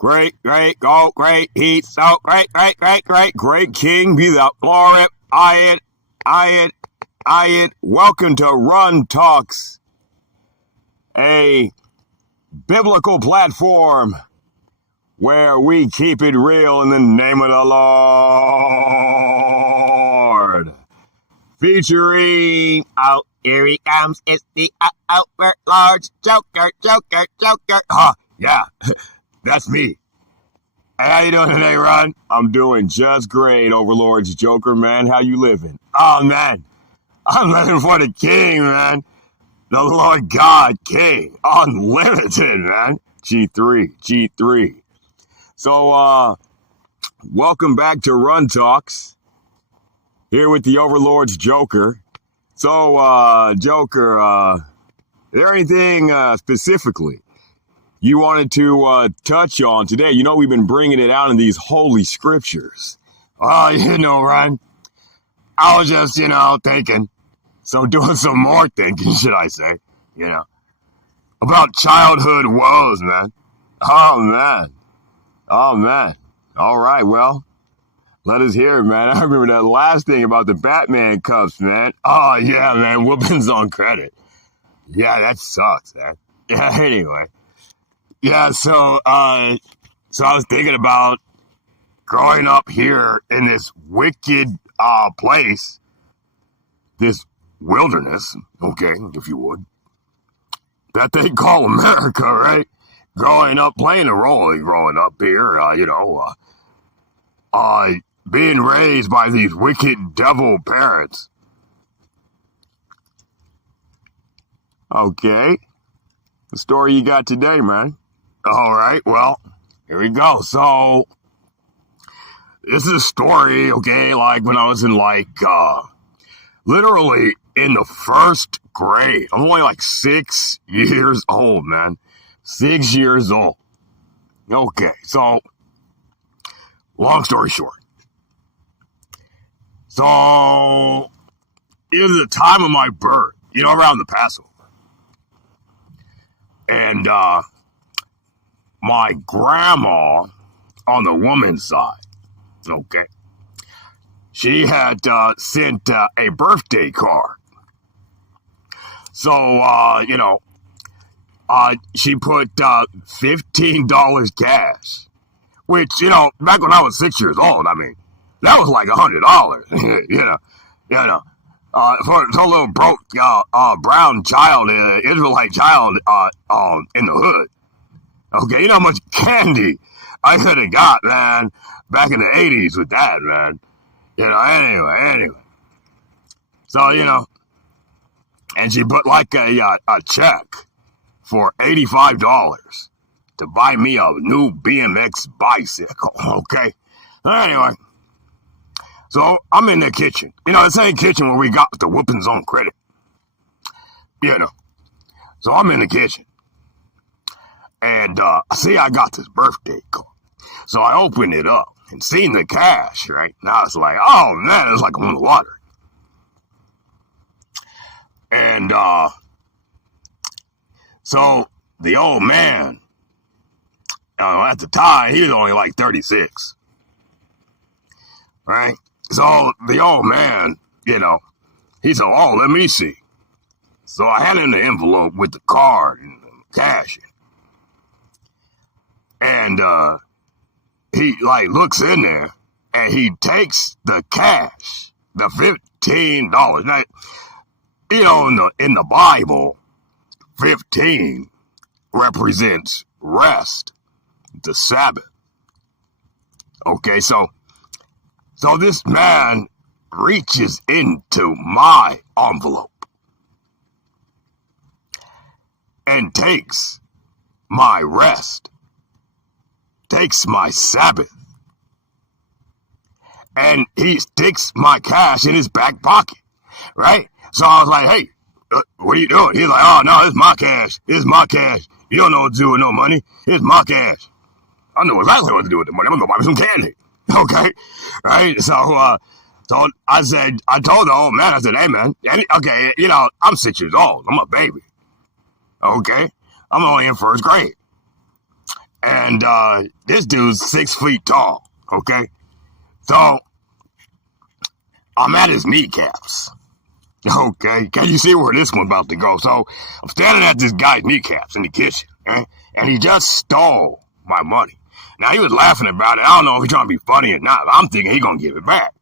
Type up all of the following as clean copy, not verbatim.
Great, great, go, great, heat, so great, great, great, great, great King, be thou glorified. Welcome to Runn Talks, a biblical platform where we keep it real in the name of the Lord. Featuring, oh, here he comes, it's the overlord Joker. Yeah, that's me. Hey, how you doing today, Ron? I'm doing just great, Overlord's Joker, man. How you living? Oh, man, I'm living for the King, man. The Lord God King. Unlimited, man. G3. So, welcome back to Runn Talks. Here with the Overlord's Joker. So, Joker, is there anything specifically you wanted to touch on today? You know, we've been bringing it out in these holy scriptures. Ron, I was just, thinking. So doing some more thinking, should I say, about childhood woes, man. Oh, man. All right, well, let us hear it, man. I remember that last thing about the Batman cups, man. Oh, yeah, man, whoopings on credit. Yeah, that sucks, man. Yeah, anyway. Yeah, so I was thinking about growing up here in this wicked place, this wilderness, okay, if you would, that they call America, right? Growing up, playing a role in growing up here, being raised by these wicked devil parents. Okay, the story you got today, man. All right, well, here we go. So, this is a story, okay, like when I was in literally in the first grade. I'm only like 6 years old, man. 6 years old. Okay, so, long story short. So, it was the time of my birth, around the Passover. And, my grandma on the woman's side, okay, she had sent a birthday card. So, she put $15 cash, which, back when I was 6 years old, I mean, that was like $100, for a little broke brown child, Israelite child in the hood. Okay, you know how much candy I could have got, man, back in the 80s with that, man. Anyway. So, and she put like a check for $85 to buy me a new BMX bicycle, okay? Anyway, so I'm in the kitchen. The same kitchen where we got the whoopings on credit. So I'm in the kitchen. And, see, I got this birthday card. So I opened it up and seen the cash, right? Now it's like, oh, man, it's like on the lottery. And, so the old man, at the time, he was only like 36. Right? So the old man, he said, oh, let me see. So I had in the envelope with the card and the cash. And he looks in there and he takes the cash, the $15. Now, in the Bible, 15 represents rest, the Sabbath. Okay, so this man reaches into my envelope and takes my rest. Takes my Sabbath, and he sticks my cash in his back pocket, right? So I was like, hey, what are you doing? He's like, oh, no, it's my cash. It's my cash. You don't know what to do with no money. It's my cash. I know exactly what to do with the money. I'm going to go buy me some candy, okay? Right? So I told the old man, I said, hey, man, okay, I'm 6 years old. I'm a baby, okay? I'm only in first grade. And this dude's 6 feet tall, okay? So I'm at his kneecaps. Okay, can you see where this one's about to go? So I'm standing at this guy's kneecaps in the kitchen, and he just stole my money. Now, he was laughing about it. I don't know if he's trying to be funny or not. I'm thinking he's going to give it back.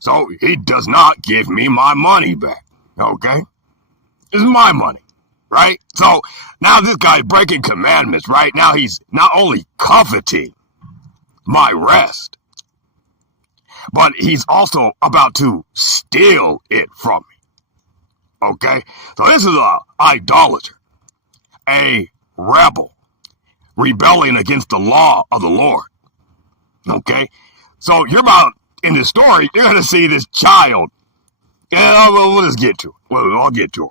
So he does not give me my money back, okay? It's my money, right? So now this guy's breaking commandments, right? Now he's not only coveting my rest, but he's also about to steal it from me, okay? So this is a idolater, a rebel, rebelling against the law of the Lord, okay? So you're about, in this story, you're going to see this child, and we'll just get to it. I'll get to it.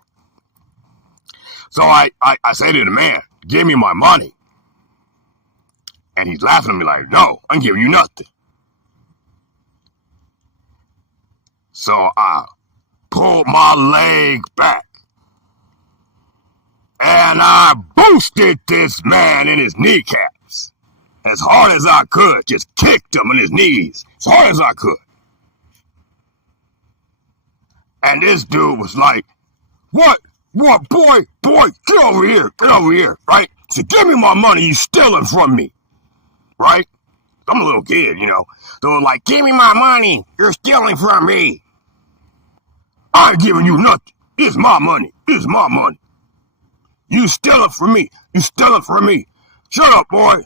So I say to the man, give me my money. And he's laughing at me like, no, I'm giving you nothing. So I pulled my leg back. And I boosted this man in his kneecaps as hard as I could. Just kicked him in his knees as hard as I could. And this dude was like, what, boy, get over here, right? So give me my money, you stealing from me, right? I'm a little kid, you know. So like, give me my money, you're stealing from me. I ain't giving you nothing. It's my money. You steal it from me. Shut up, boy.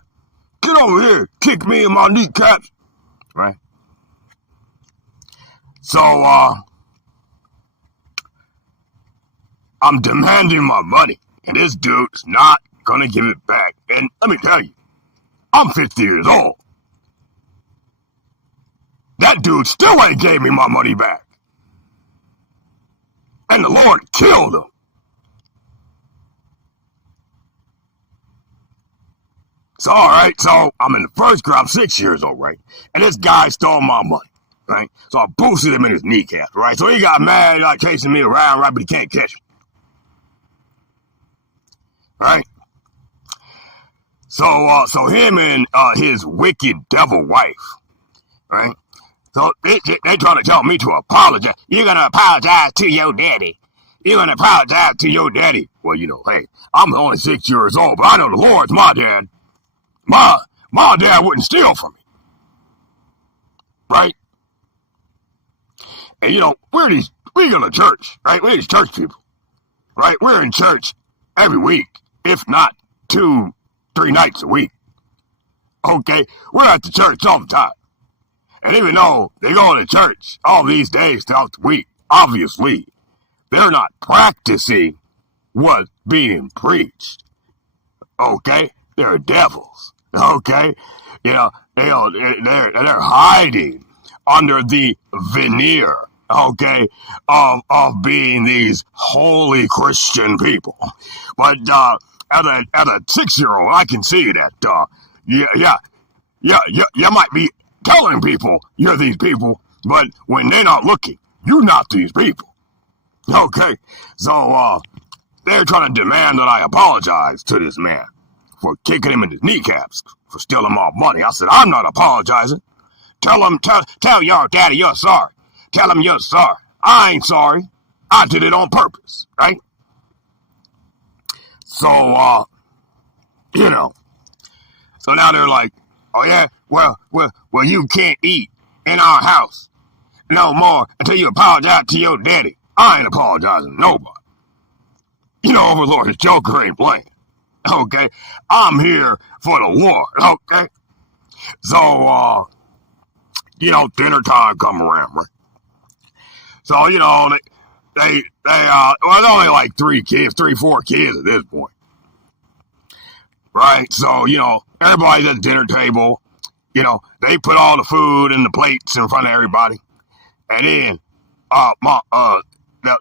Get over here. Kick me in my kneecaps. Right? So, I'm demanding my money. And this dude's not gonna give it back. And let me tell you, I'm 50 years old. That dude still ain't gave me my money back. And the Lord killed him. So, all right, so I'm in the first grade, I'm 6 years old, right? And this guy stole my money, right? So I boosted him in his kneecap, right? So he got mad, like chasing me around, right? But he can't catch me, right? So him and his wicked devil wife, right? So they trying to tell me to apologize. You're going to apologize to your daddy. Well, you know, hey, I'm only 6 years old, but I know the Lord's my dad. My dad wouldn't steal from me. Right? And you know, we go to church, right? We're these church people. Right? We're in church every week, if not 2-3 nights a week. Okay? We're at the church all the time. And even though they go to church all these days throughout the week, obviously, they're not practicing what's being preached. Okay? They're devils. Okay? You know, they're hiding under the veneer, okay, of being these holy Christian people. But as a 6-year-old, I can see that you might be telling people you're these people, but when they're not looking, you're not these people. Okay, so they're trying to demand that I apologize to this man for kicking him in his kneecaps for stealing my money. I said, I'm not apologizing. Tell your daddy you're sorry. Tell him you're sorry. I ain't sorry. I did it on purpose, right? So, you know. So now they're like, oh yeah, well, you can't eat in our house no more until you apologize to your daddy. I ain't apologizing to nobody. You know, Overlord, his Joker ain't playing. Okay? I'm here for the Lord, okay? So, you know, dinner time come around, right? So, you know, they well, it's only like 4 kids at this point. Right? So, you know, everybody's at the dinner table. You know, they put all the food and the plates in front of everybody. And then,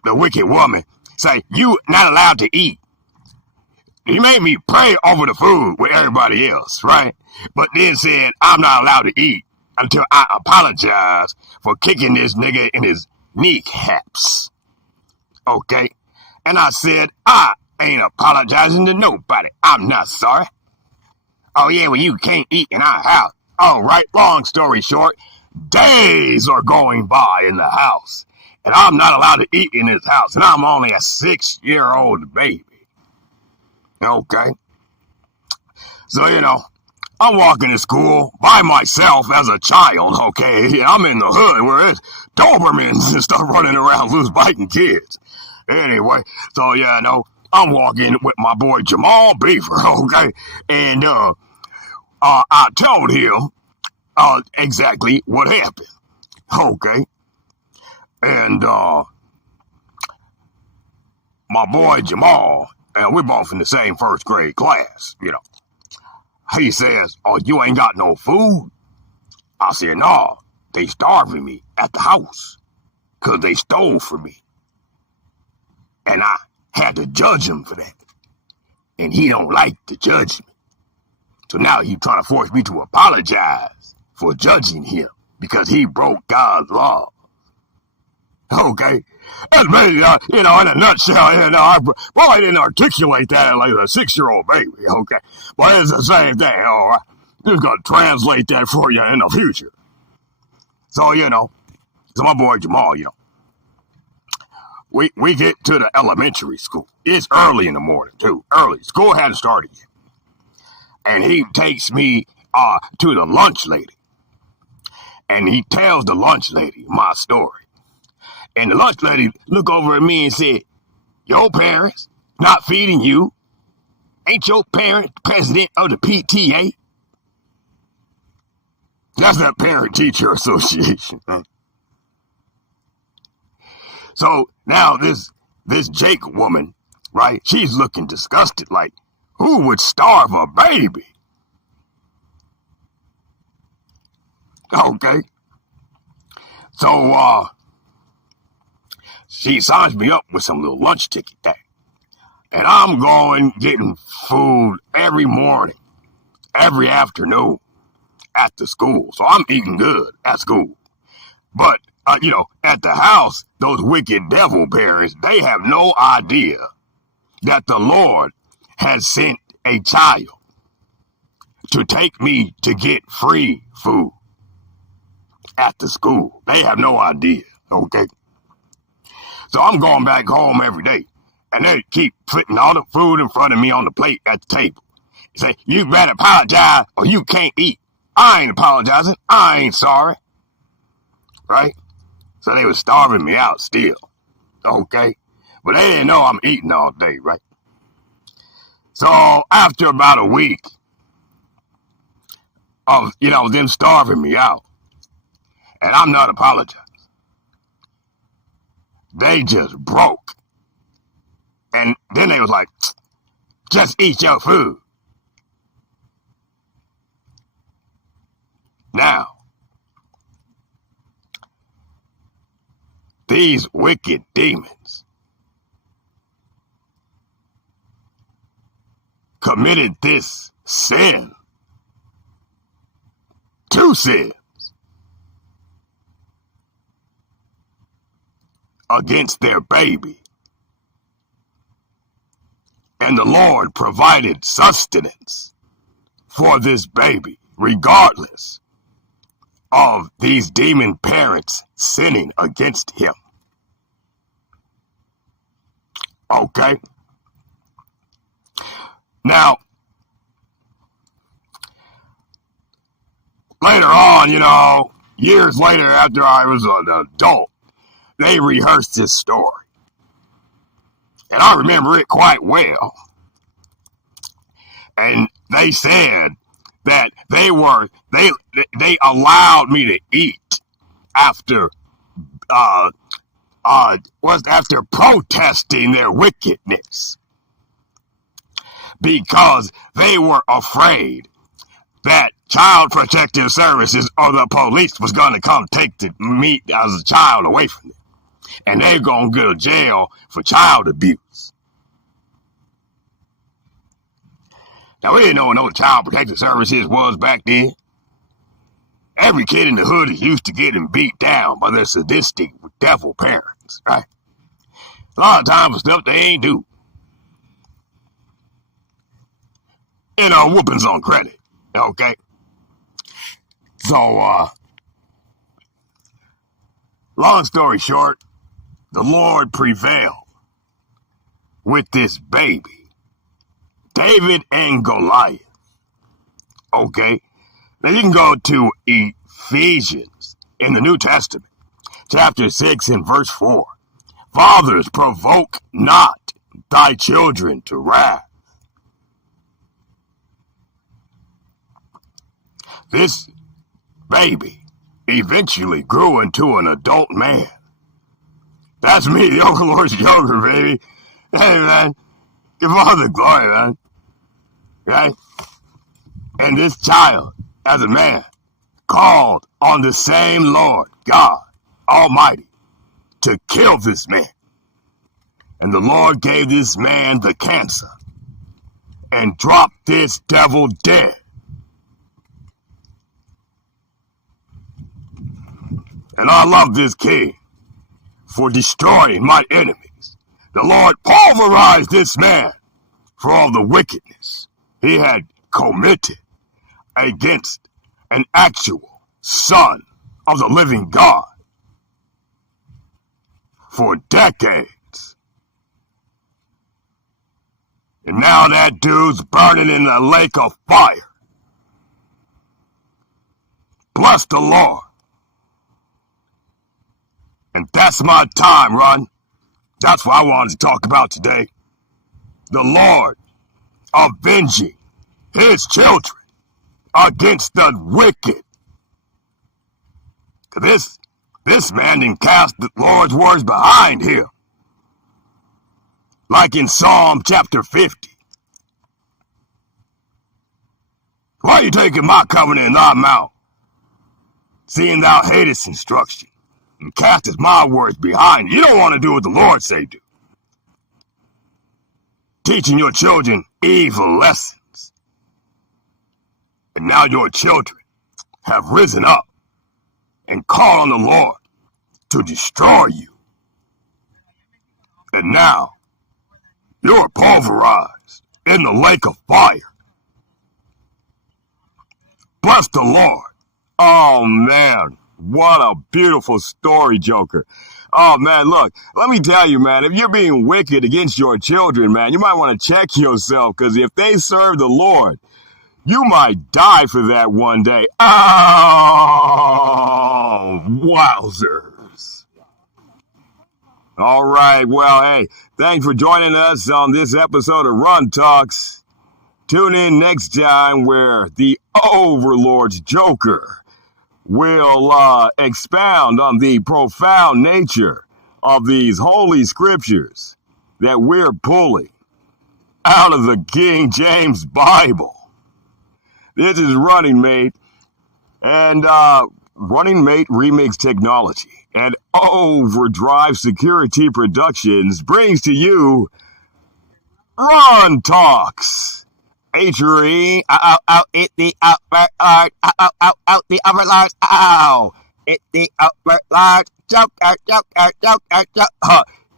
the wicked woman say, you not allowed to eat. He made me pray over the food with everybody else, right? But then said, I'm not allowed to eat until I apologize for kicking this nigga in his kneecaps. Okay? And I said, I ain't apologizing to nobody. I'm not sorry. Oh, yeah, well, you can't eat in our house. All right, long story short, days are going by in the house, and I'm not allowed to eat in this house, and I'm only a 6-year-old baby. Okay? So, I'm walking to school by myself as a child, okay? I'm in the hood where there's Dobermans and stuff running around loose biting kids. Anyway, so, I'm walking with my boy Jamal Beaver, okay? And I told him exactly what happened, okay? And my boy Jamal, and we're both in the same first grade class, He says, oh, you ain't got no food? I said, no, they starving me at the house because they stole from me. And I had to judge him for that. And he don't like the judgment. So now he's trying to force me to apologize for judging him because he broke God's law. Okay? That's basically, in a nutshell, I probably didn't articulate that like a 6-year-old baby, okay? But it's the same thing, all right? Just gonna translate that for you in the future. So, so my boy Jamal, we get to the elementary school. It's early in the morning, too. Early. School hadn't started yet. And he takes me to the lunch lady. And he tells the lunch lady my story. And the lunch lady looked over at me and said, your parents not feeding you? Ain't your parent president of the PTA? That's the Parent-Teacher Association. So now this Jake woman, right, she's looking disgusted, like, who would starve a baby? Okay. So, she signs me up with some little lunch ticket thing. And I'm going getting food every morning, every afternoon at the school. So I'm eating good at school. But, at the house, those wicked devil parents, they have no idea that the Lord has sent a child to take me to get free food at the school. They have no idea, okay? So I'm going back home every day, and they keep putting all the food in front of me on the plate at the table. They say, you better apologize or you can't eat. I ain't apologizing. I ain't sorry. Right? So they was starving me out still. Okay? But they didn't know I'm eating all day, right? So after about a week of, them starving me out, and I'm not apologizing, they just broke. And then they was like, just eat your food. Now, these wicked demons committed this sin, 2 sins, against their baby. And the Lord provided sustenance for this baby, regardless of these demon parents sinning against him. Okay? Now, later on, years later after I was an adult, they rehearsed this story. And I remember it quite well. And they said that they allowed me to eat after after protesting their wickedness, because they were afraid that Child Protective Services or the police was going to come take me as a child away from them, and they're going to go to jail for child abuse. Now, we didn't know what no Child Protective Services was back then. Every kid in the hood is used to getting beat down by their sadistic devil parents, right? A lot of times for stuff they ain't do. Whoopings on credit. Okay? So, long story short, the Lord prevailed with this baby, David and Goliath. Okay? Now you can go to Ephesians in the New Testament, chapter 6 and verse 4. Fathers, provoke not thy children to wrath. This baby eventually grew into an adult man. That's me, the Overlord's Joker, baby. Hey, man, give all the glory, man. Right? And this child, as a man, called on the same Lord, God Almighty, to kill this man. And the Lord gave this man the cancer and dropped this devil dead. And I love this king for destroying my enemies. The Lord pulverized this man for all the wickedness he had committed against an actual son of the living God for decades. And now that dude's burning in the lake of fire. Bless the Lord. And that's my time, Runn. That's what I wanted to talk about today. The Lord avenging his children against the wicked. This man didn't cast the Lord's words behind him. Like in Psalm chapter 50. Why are you taking my covenant in thy mouth, seeing thou hatest instruction, and castest my words behind you? You don't want to do what the Lord say do. Teaching your children evil lessons. And now your children have risen up and called on the Lord to destroy you. And now you're pulverized in the lake of fire. Bless the Lord. Oh, man. What a beautiful story, Joker. Oh, man, look, let me tell you, man, if you're being wicked against your children, man, you might want to check yourself, because if they serve the Lord, you might die for that one day. Oh, wowzers. All right, well, hey, thanks for joining us on this episode of Runn Talks. Tune in next time where the Overlord's Joker will expound on the profound nature of these holy scriptures that we're pulling out of the King James Bible. This is Running Mate, and Running Mate Remix Technology and Overdrive Security Productions brings to you Runn Talks. Featuring out the upper large, out the upper large, it the upper large, Joker.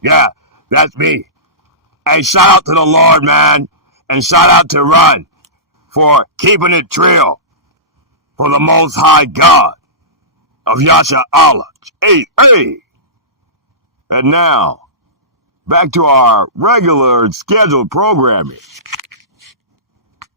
Yeah, that's me. Hey, shout out to the Lord, man, and shout out to Runn for keeping it real for the Most High God of Yasha Allah. Hey. And now, back to our regular scheduled programming.